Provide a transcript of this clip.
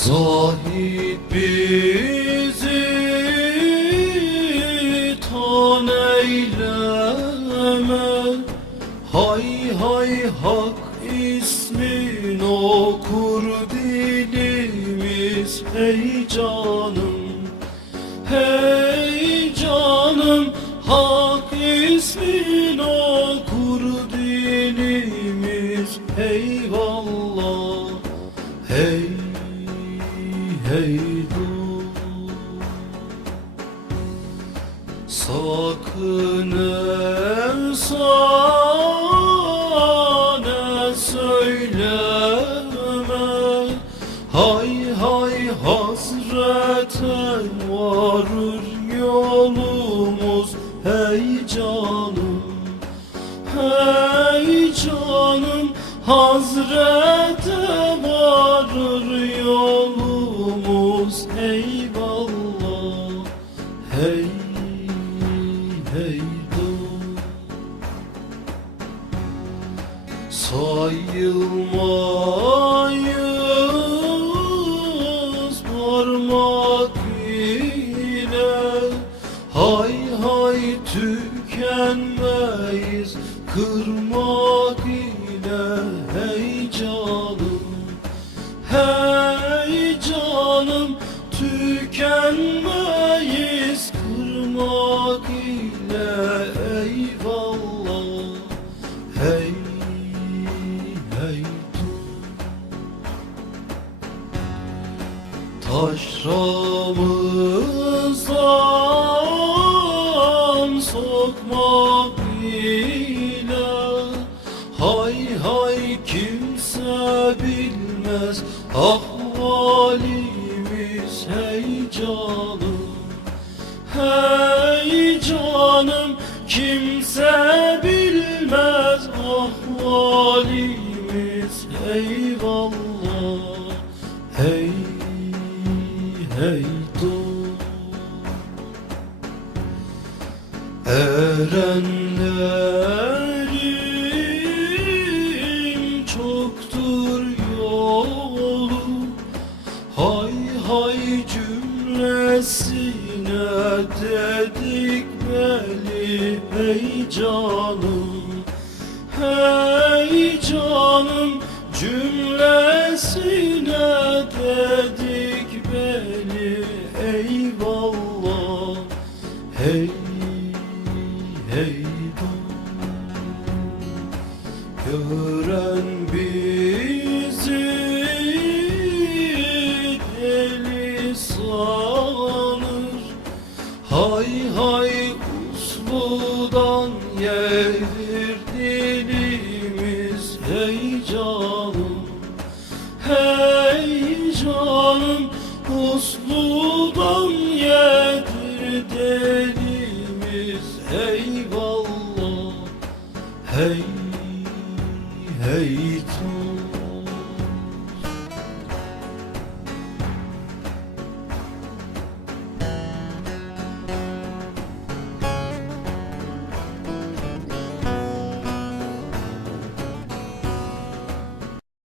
Zahid bizi tan eyleme, hay hay hak ismin okur dilimiz. Hey canım, hey canım, hak ismin okur dilimiz. Eyvallah, hey hey dur, sakın efsane söyleme, hay hay hasreten varır yolumuz. Hey canım, hey canım, hazrete varır yolumuz. Eyvallah, hey hey dur, sayılmayız parmak ile, hay hay tükenmeyiz kırmak ile. Hey canım, hey canım, tükenmeyiz kırmak ile. Eyvallah, hey hey dur, taşramızdan sokmak ile, hay hay kimse bilmez ahvalimiz. Hey canım, hey canım, kimse bilmez ahvalimiz. Eyvallah, hey hey dur, erenlerin çoktur yolu, hay hay cümlesine dedikmeli. Hey canım, hey canım, cümlesine dedikmeli. Eyvallah, hey hey dur, gören bizi deli sanır, hay hay usludan yedir dilimiz. Hey canım, hey canım, usludan yedir dilimiz. Eyvallah, hey hey dur.